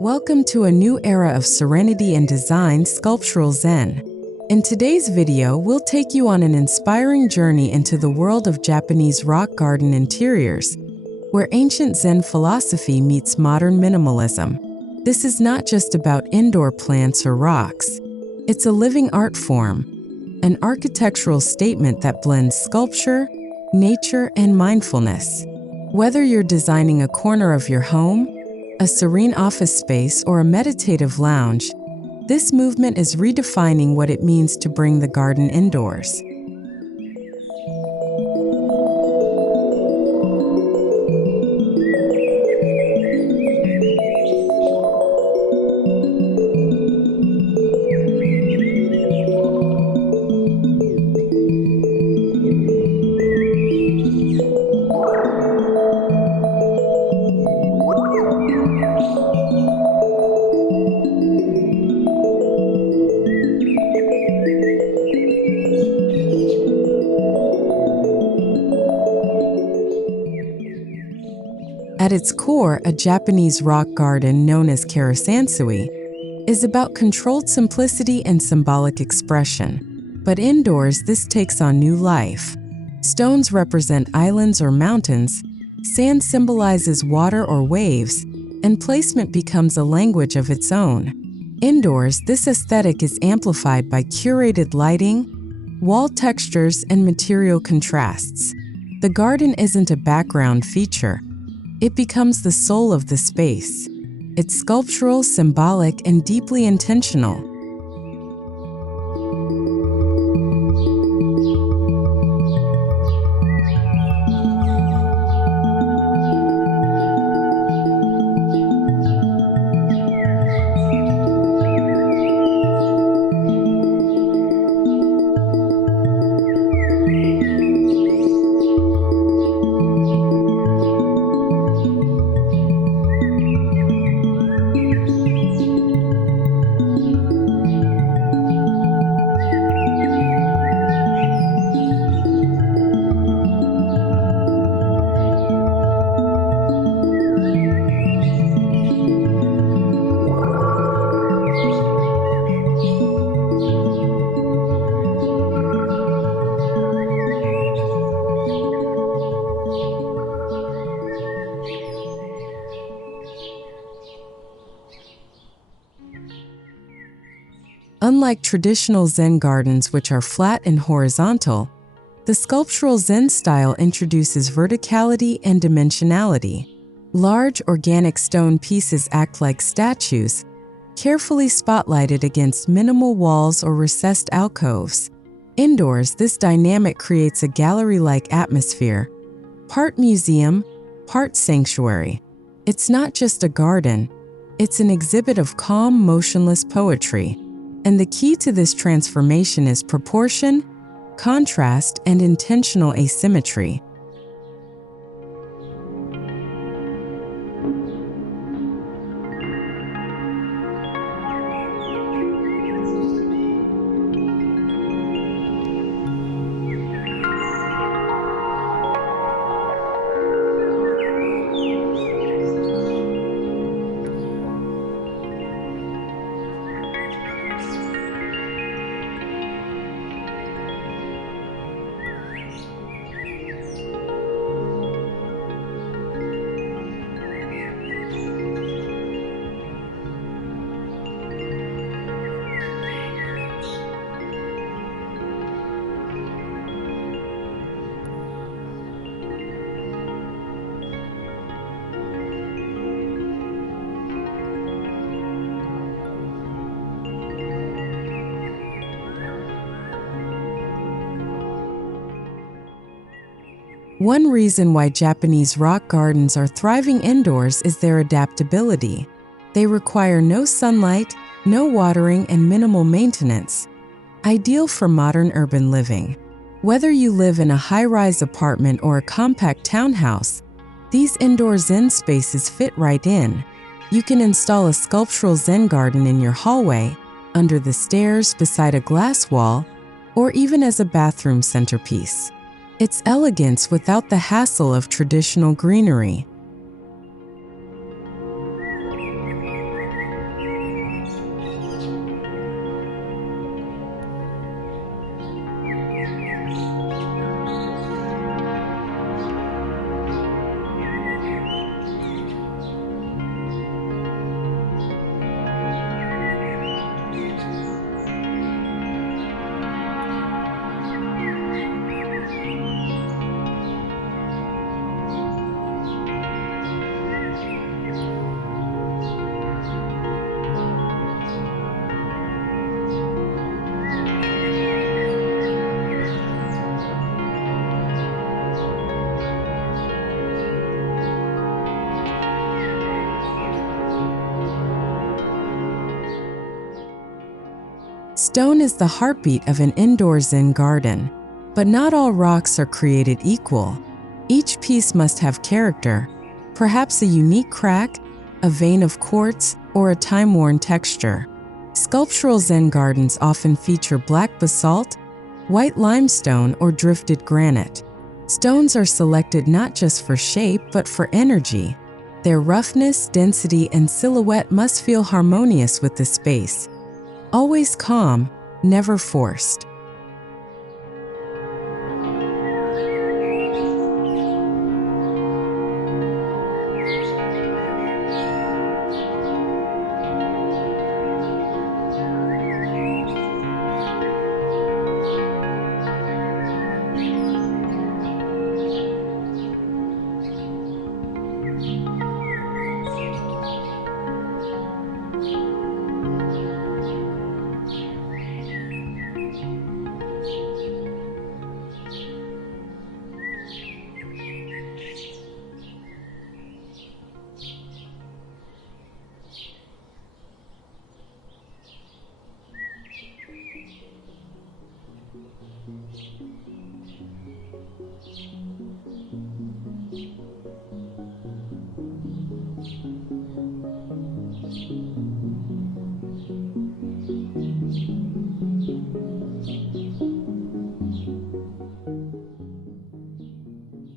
Welcome to a new era of serenity and design, Sculptural Zen. In today's video, we'll take you on an inspiring journey into the world of Japanese rock garden interiors, where ancient Zen philosophy meets modern minimalism. This is not just about indoor plants or rocks. It's a living art form, an architectural statement that blends sculpture, nature, and mindfulness. Whether you're designing a corner of your home, a serene office space, or a meditative lounge, this movement is redefining what it means to bring the garden indoors. At its core, a Japanese rock garden known as karasansui is about controlled simplicity and symbolic expression. But indoors, this takes on new life. Stones represent islands or mountains, sand symbolizes water or waves, and placement becomes a language of its own. Indoors, this aesthetic is amplified by curated lighting, wall textures, and material contrasts. The garden isn't a background feature. It becomes the soul of the space. It's sculptural, symbolic, and deeply intentional. Unlike traditional Zen gardens, which are flat and horizontal, the sculptural Zen style introduces verticality and dimensionality. Large organic stone pieces act like statues, carefully spotlighted against minimal walls or recessed alcoves. Indoors, this dynamic creates a gallery-like atmosphere, part museum, part sanctuary. It's not just a garden, it's an exhibit of calm, motionless poetry. And the key to this transformation is proportion, contrast, and intentional asymmetry. One reason why Japanese rock gardens are thriving indoors is their adaptability. They require no sunlight, no watering, and minimal maintenance. ideal for modern urban living. Whether you live in a high-rise apartment or a compact townhouse, these indoor Zen spaces fit right in. You can install a sculptural Zen garden in your hallway, under the stairs, beside a glass wall, or even as a bathroom centerpiece. It's elegance without the hassle of traditional greenery. Stone is the heartbeat of an indoor Zen garden, but not all rocks are created equal. Each piece must have character, perhaps a unique crack, a vein of quartz, or a time-worn texture. Sculptural Zen gardens often feature black basalt, white limestone, or drifted granite. Stones are selected not just for shape, but for energy. Their roughness, density, and silhouette must feel harmonious with the space. Always calm, never forced.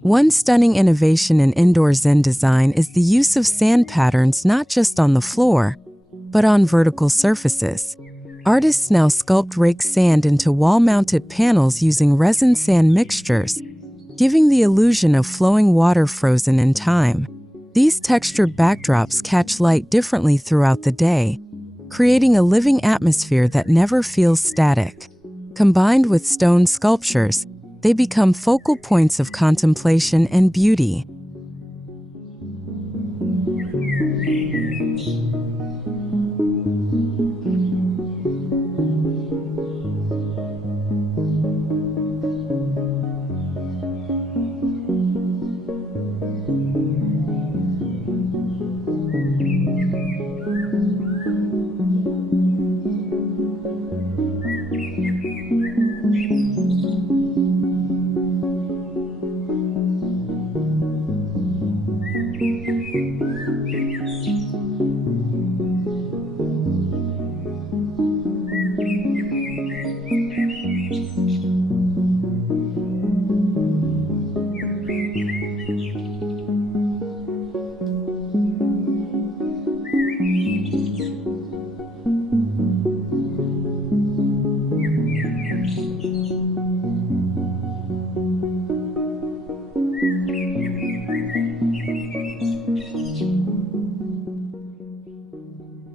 One stunning innovation in indoor Zen design is the use of sand patterns not just on the floor, but on vertical surfaces. Artists now sculpt raked sand into wall-mounted panels using resin sand mixtures, giving the illusion of flowing water frozen in time. These textured backdrops catch light differently throughout the day, creating a living atmosphere that never feels static. Combined with stone sculptures, they become focal points of contemplation and beauty.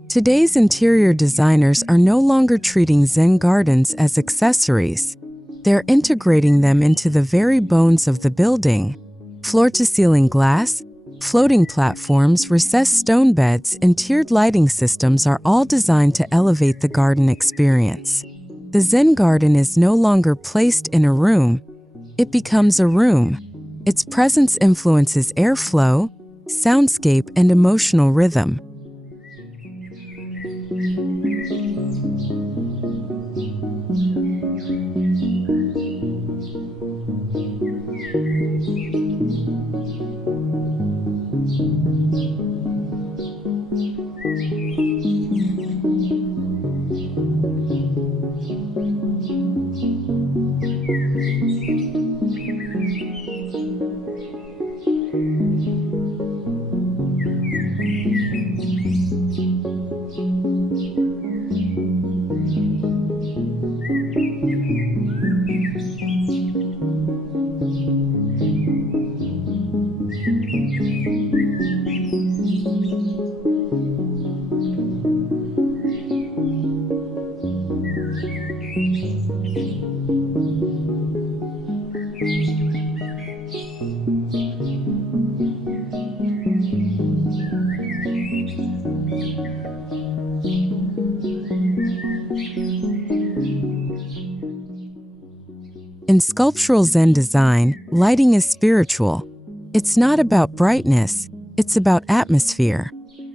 Today's interior designers are no longer treating Zen gardens as accessories. They're integrating them into the very bones of the building. Floor-to-ceiling glass, floating platforms, recessed stone beds, and tiered lighting systems are all designed to elevate the garden experience. The Zen garden is no longer placed in a room, it becomes a room. Its presence influences airflow, soundscape, and emotional rhythm. In sculptural Zen design, lighting is spiritual. It's not about brightness, it's about atmosphere.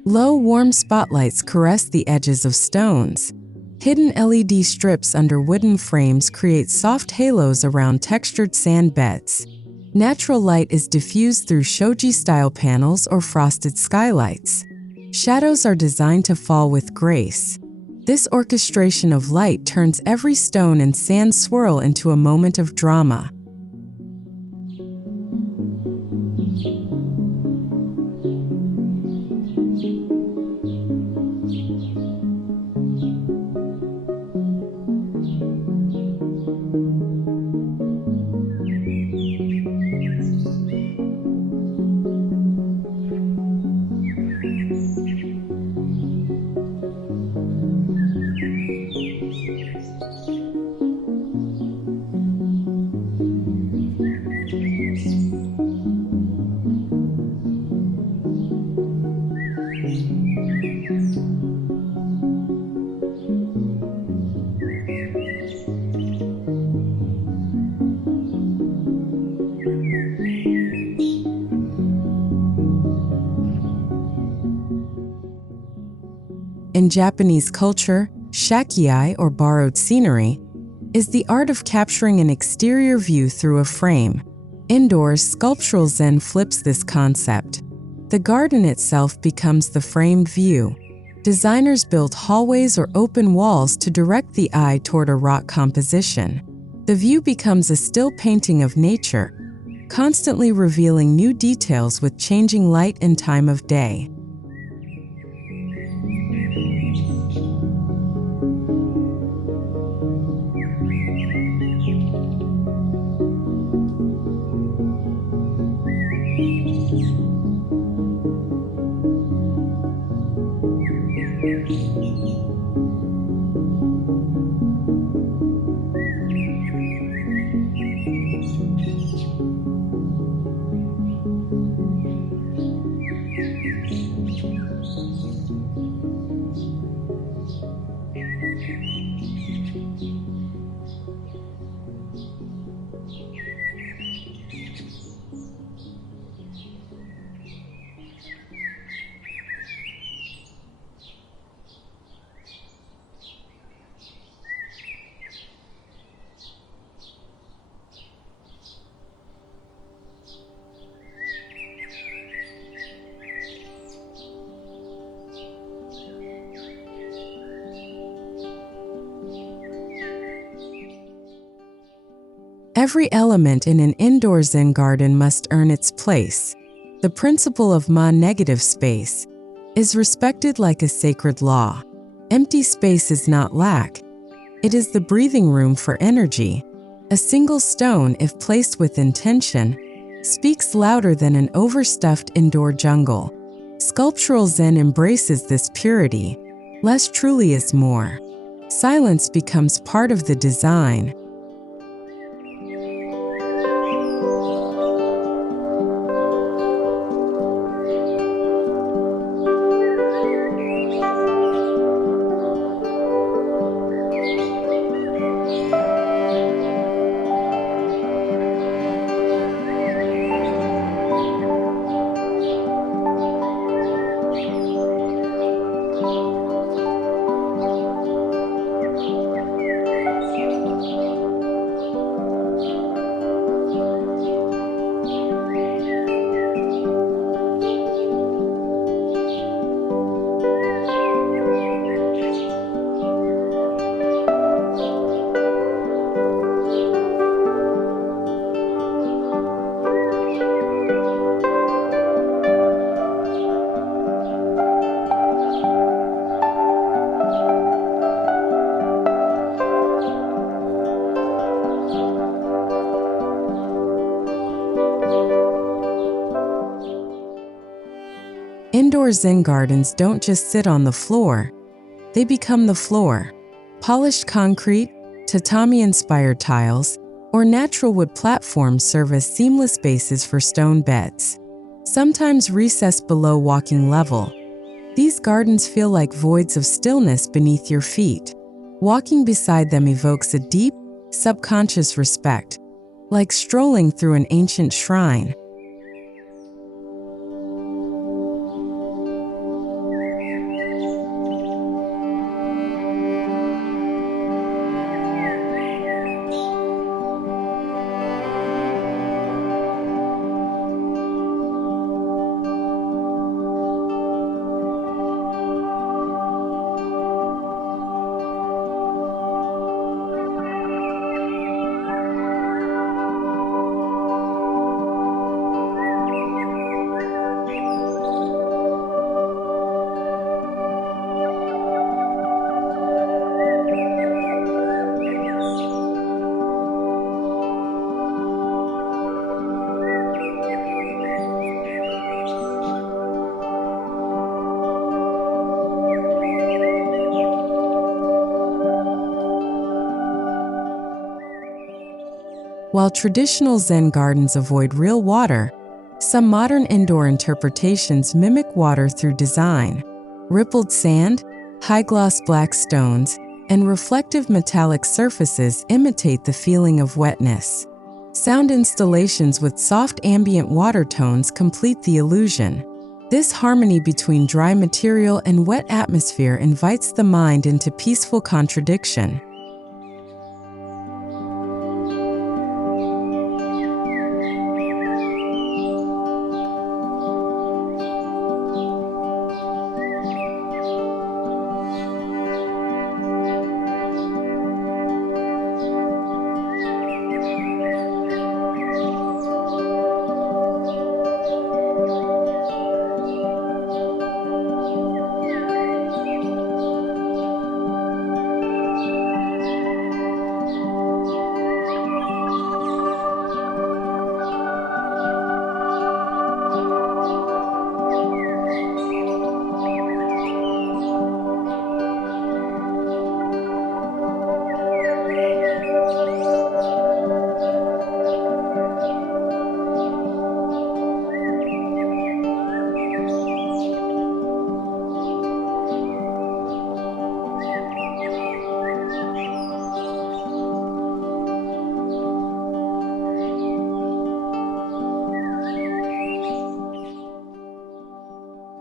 Low, warm spotlights caress the edges of stones. Hidden LED strips under wooden frames create soft halos around textured sand beds. Natural light is diffused through shoji-style panels or frosted skylights. Shadows are designed to fall with grace. This orchestration of light turns every stone and sand swirl into a moment of drama. In Japanese culture, shakiai, or borrowed scenery, is the art of capturing an exterior view through a frame. Indoors, Sculptural Zen flips this concept. The garden itself becomes the framed view. Designers build hallways or open walls to direct the eye toward a rock composition. The view becomes a still painting of nature, constantly revealing new details with changing light and time of day. Every element in an indoor Zen garden must earn its place. The principle of negative space is respected like a sacred law. Empty space is not lack. It is the breathing room for energy. A single stone, if placed with intention, speaks louder than an overstuffed indoor jungle. Sculptural Zen embraces this purity. Less truly is more. Silence becomes part of the design. Indoor Zen gardens don't just sit on the floor, they become the floor. Polished concrete, tatami-inspired tiles, or natural wood platforms serve as seamless bases for stone beds, sometimes recessed below walking level. These gardens feel like voids of stillness beneath your feet. Walking beside them evokes a deep, subconscious respect, like strolling through an ancient shrine. While traditional Zen gardens avoid real water, some modern indoor interpretations mimic water through design. Rippled sand, high-gloss black stones, and reflective metallic surfaces imitate the feeling of wetness. Sound installations with soft ambient water tones complete the illusion. This harmony between dry material and wet atmosphere invites the mind into peaceful contradiction.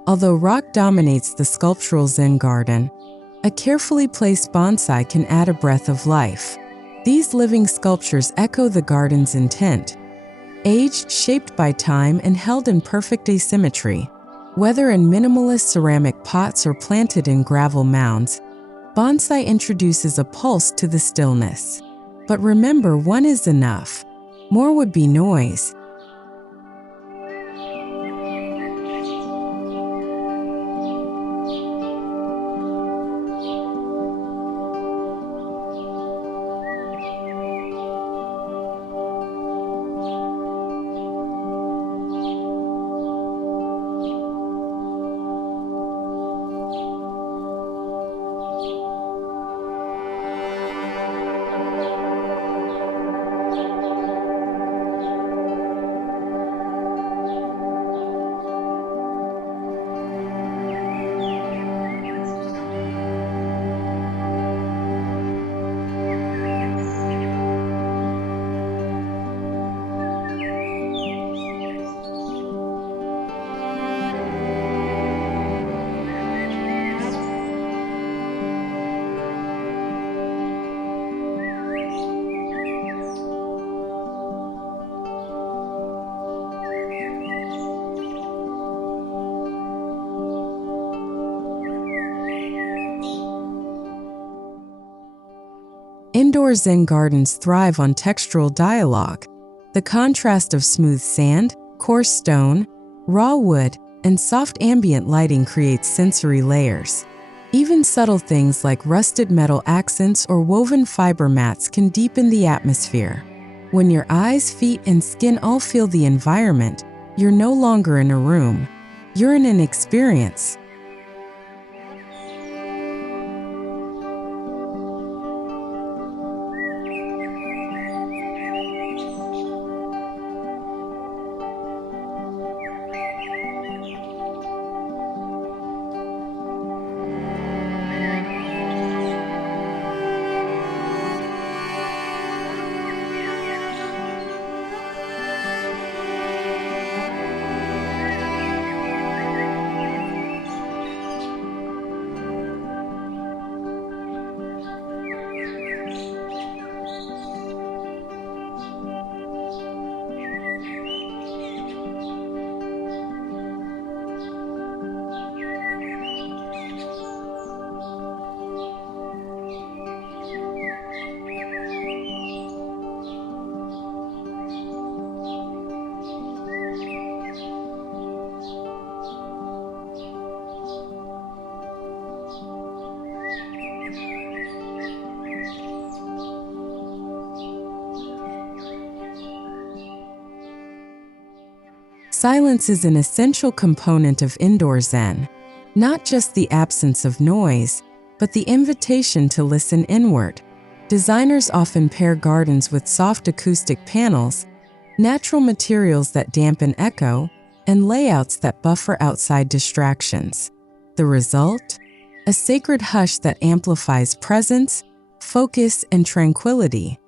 Although rock dominates the sculptural Zen garden, a carefully placed bonsai can add a breath of life. These living sculptures echo the garden's intent, aged, shaped by time, and held in perfect asymmetry. Whether in minimalist ceramic pots or planted in gravel mounds, bonsai introduces a pulse to the stillness. But remember, one is enough. More would be noise. Indoor Zen gardens thrive on textural dialogue. The contrast of smooth sand, coarse stone, raw wood, and soft ambient lighting creates sensory layers. Even subtle things like rusted metal accents or woven fiber mats can deepen the atmosphere. When your eyes, feet, and skin all feel the environment, you're no longer in a room. You're in an experience. Silence is an essential component of indoor Zen, not just the absence of noise, but the invitation to listen inward. Designers often pair gardens with soft acoustic panels, natural materials that dampen echo, and layouts that buffer outside distractions. The result? A sacred hush that amplifies presence, focus, and tranquility.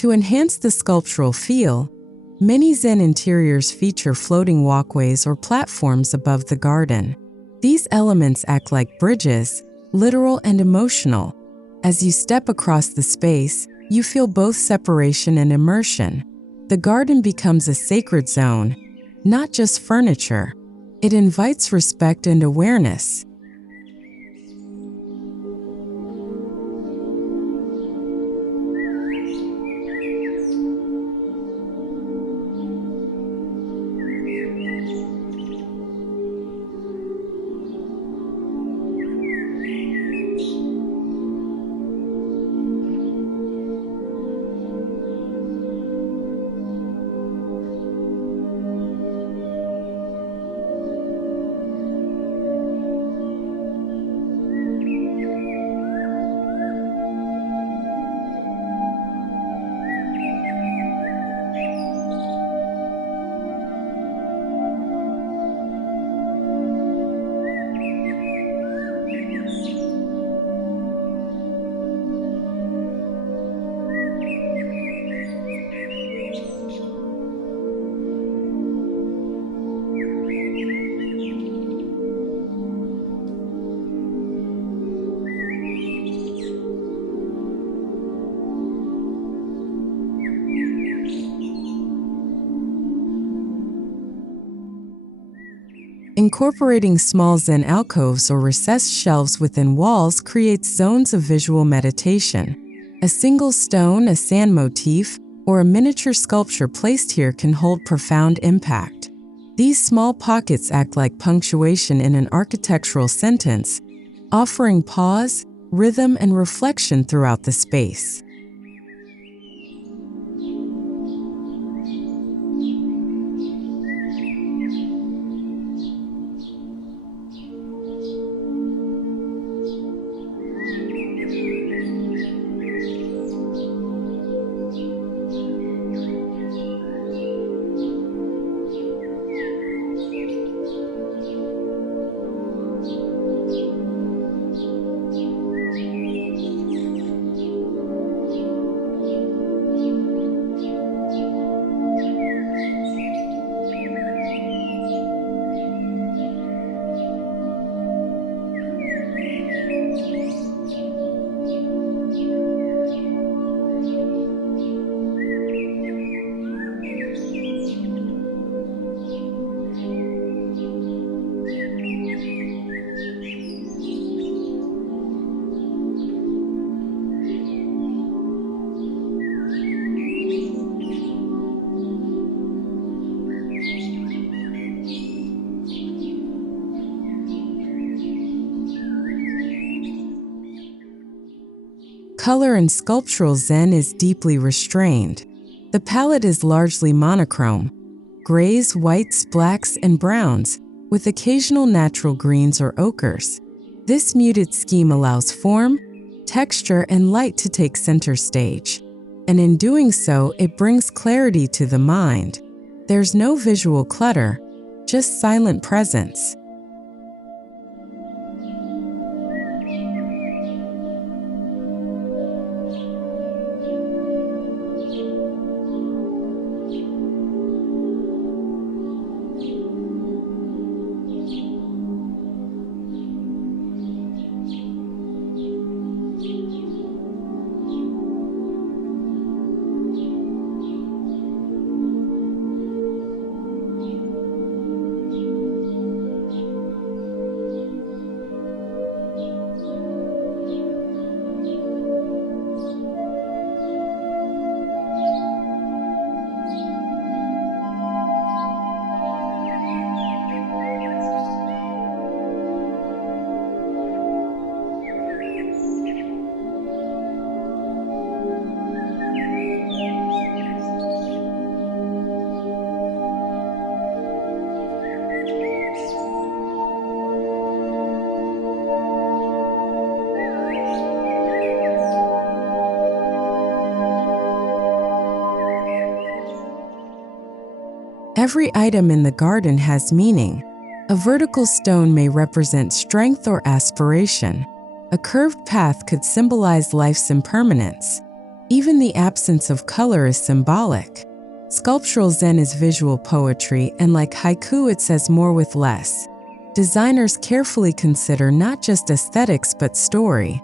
To enhance the sculptural feel, many Zen interiors feature floating walkways or platforms above the garden. These elements act like bridges, literal and emotional. As you step across the space, you feel both separation and immersion. The garden becomes a sacred zone, not just furniture. It invites respect and awareness. Incorporating small Zen alcoves or recessed shelves within walls creates zones of visual meditation. A single stone, a sand motif, or a miniature sculpture placed here can hold profound impact. These small pockets act like punctuation in an architectural sentence, offering pause, rhythm, and reflection throughout the space. Color in Sculptural Zen is deeply restrained. The palette is largely monochrome, grays, whites, blacks, and browns, with occasional natural greens or ochres. This muted scheme allows form, texture, and light to take center stage. And in doing so, it brings clarity to the mind. There's no visual clutter, just silent presence. Every item in the garden has meaning. A vertical stone may represent strength or aspiration. A curved path could symbolize life's impermanence. Even the absence of color is symbolic. Sculptural Zen is visual poetry, and like haiku, it says more with less. Designers carefully consider not just aesthetics but story.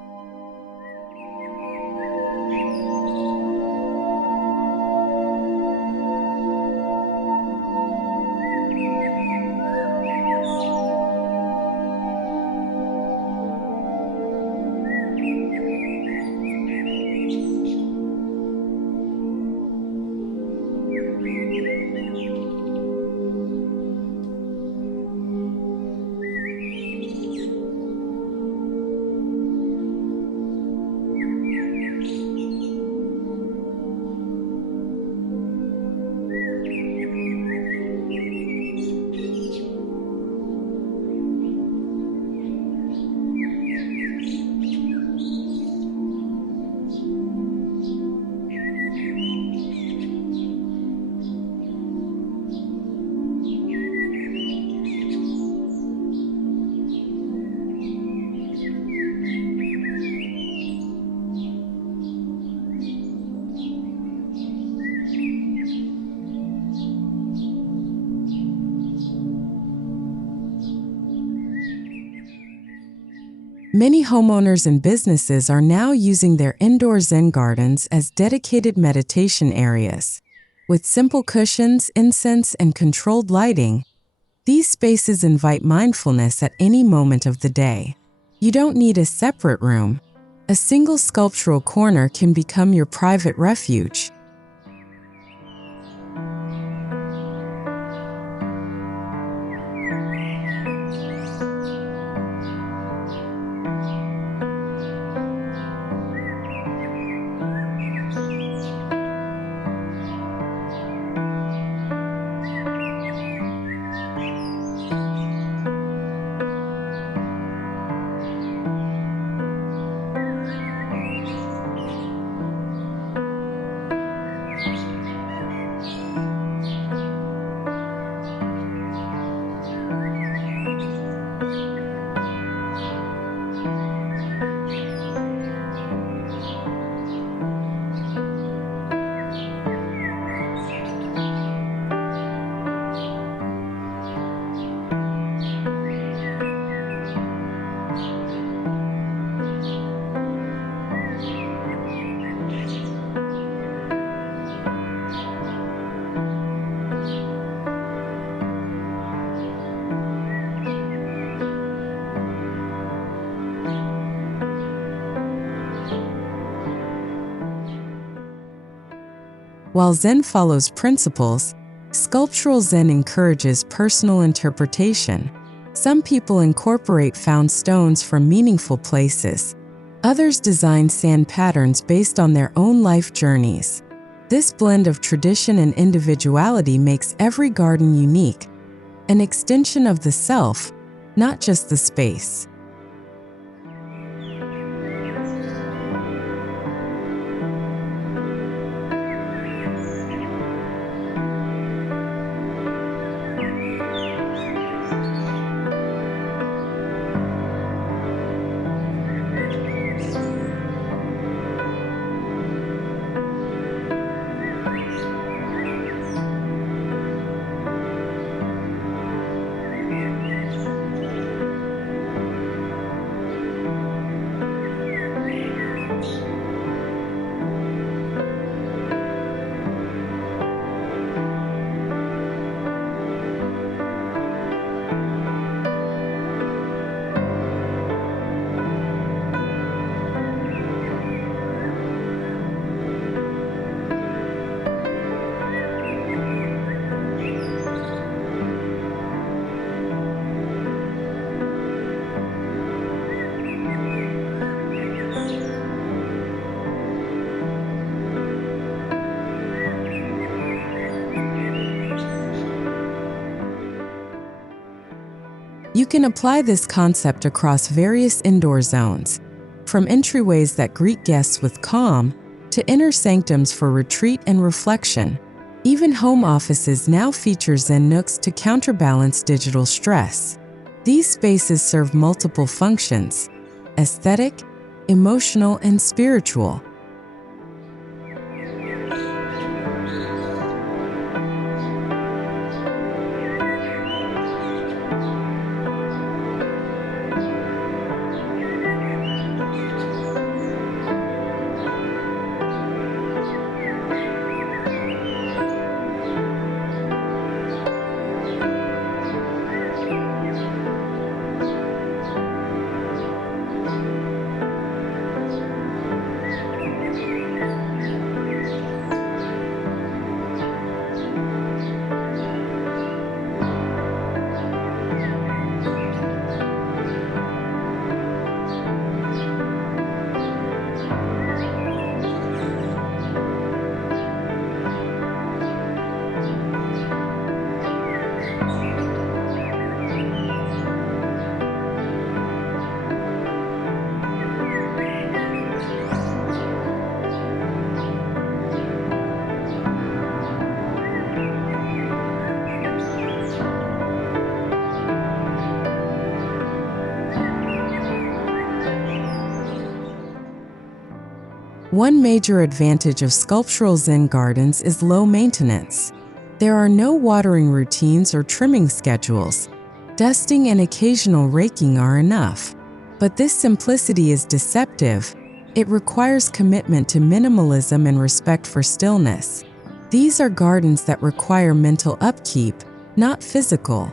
Many homeowners and businesses are now using their indoor Zen gardens as dedicated meditation areas. With simple cushions, incense, and controlled lighting, these spaces invite mindfulness at any moment of the day. You don't need a separate room. A single sculptural corner can become your private refuge. While Zen follows principles, Sculptural Zen encourages personal interpretation. Some people incorporate found stones from meaningful places. Others design sand patterns based on their own life journeys. This blend of tradition and individuality makes every garden unique, an extension of the self, not just the space. You can apply this concept across various indoor zones, from entryways that greet guests with calm to inner sanctums for retreat and reflection. Even home offices now feature Zen nooks to counterbalance digital stress. These spaces serve multiple functions: aesthetic, emotional, and spiritual. One major advantage of sculptural Zen gardens is low maintenance. There are no watering routines or trimming schedules. Dusting and occasional raking are enough. But this simplicity is deceptive. It requires commitment to minimalism and respect for stillness. These are gardens that require mental upkeep, not physical.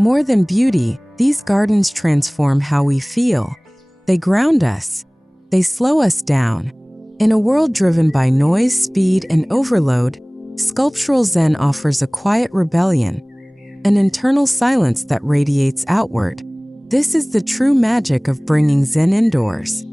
More than beauty, these gardens transform how we feel. They ground us. They slow us down. In a world driven by noise, speed, and overload, sculptural Zen offers a quiet rebellion, an internal silence that radiates outward. This is the true magic of bringing Zen indoors.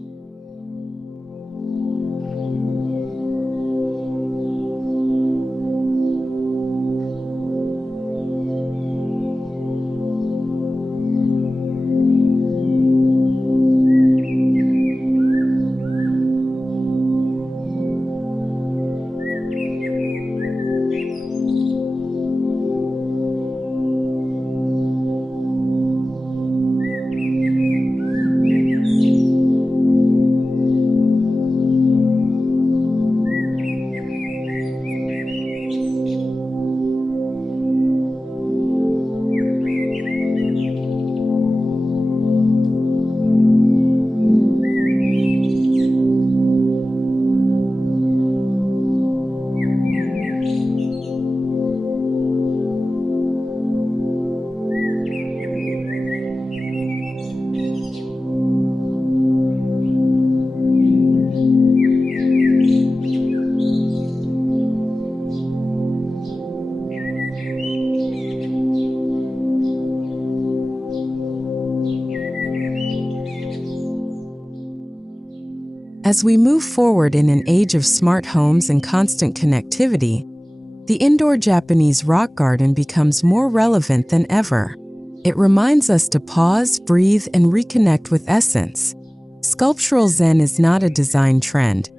As we move forward in an age of smart homes and constant connectivity, the indoor Japanese rock garden becomes more relevant than ever. It reminds us to pause, breathe, and reconnect with essence. Sculptural Zen is not a design trend.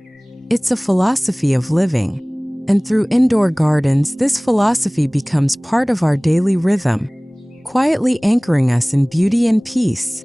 It's a philosophy of living. And through indoor gardens, this philosophy becomes part of our daily rhythm, quietly anchoring us in beauty and peace.